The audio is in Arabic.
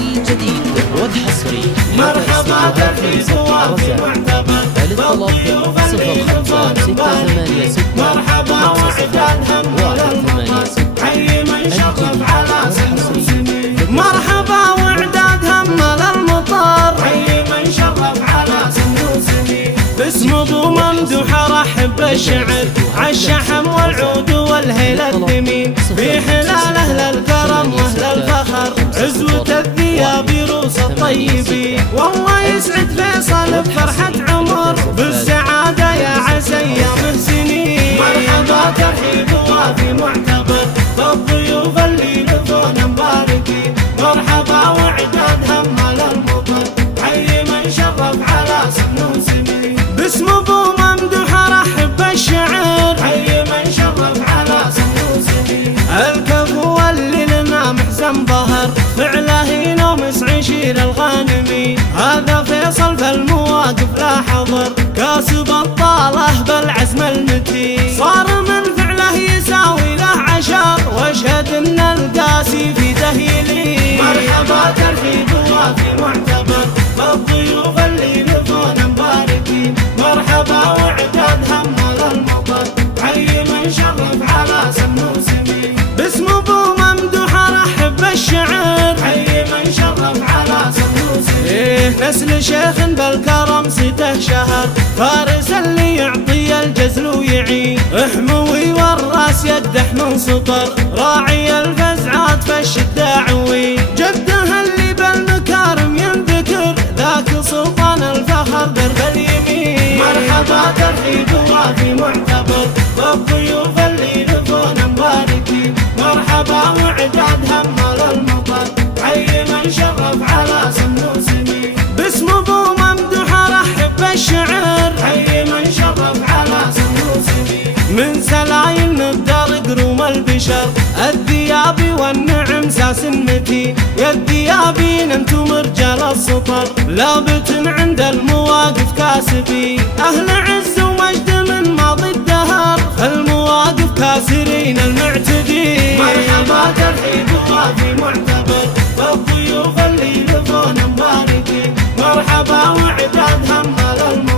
الجديد والحصري مرحبا ترحيب وافي معتبر بالضيوف اللي يلفون مرحبا وعداد هم للمطر حي من شرف على سنوسني مرحبا وعداد هم للمطر حي من شرف على سنوسني باسم ابو ممدوح ارحب بالشعر عالشحم والعود والهيل الثمين في حلال اهل الكرم واهل الفخر عزوة الثياب روس الطيبين والله يسعد فيصل بفرحة عمر بالسعادة يا عسى ايام سنين مرحبا ترحيب وافي معتبر بالضيوف اللي يلفون مباركين مرحبا وعداد هم للمطر حي من شرف على سنوسني باسم ابو ممدوح ارحب بالشعر حي من شرف على سنوسني الكفو اللي لنا محزن ظهر فعله ينومس عشير الغانمين هذا فيصل فالمواقف لا حضر كاسب الطاله بالعزم المتين صار من فعله يساوي له عشر واشهد ان القاسي في دهيلي مرحبا ترحيب وافي معتبر بالضيوف اللي يلفون مباركين مرحبا وعداد هم للمطر حي من شرف على سنوسني باسم ابو ممدوح ارحب بالشعر حي من شرف على سنوسني نسل شيخ بالكرم سته شهر فارس اللي يعطي الجزل ويعين حموي والراس يدح من سطر راعي الفزعات فالشدة عوي جده اللي بالمكارم ينذكر ذاك سلطان الفخر درب اليمين مرحبا ترحيب وافي معتبر بالضيوف اللي يلفون مباركين مرحبا وعداد هم للمطر حي من شرف على سنوسني باسم ابو ممدوح ارحب بالشعر حي من شرف على سنوسني من سلايل نبدر قروم البشر الذيابي والنعم ساس متين يا الذيابين انتم رجال السطر لابت عند المواقف كاسبين اهل عز ومجد من ماضي الدهر المواقف كاسرين المعتدين مرحبا ترحيب وافي معتبر بالضيوف اللي يلفون مباركين مرحبا وعداد هم للمطر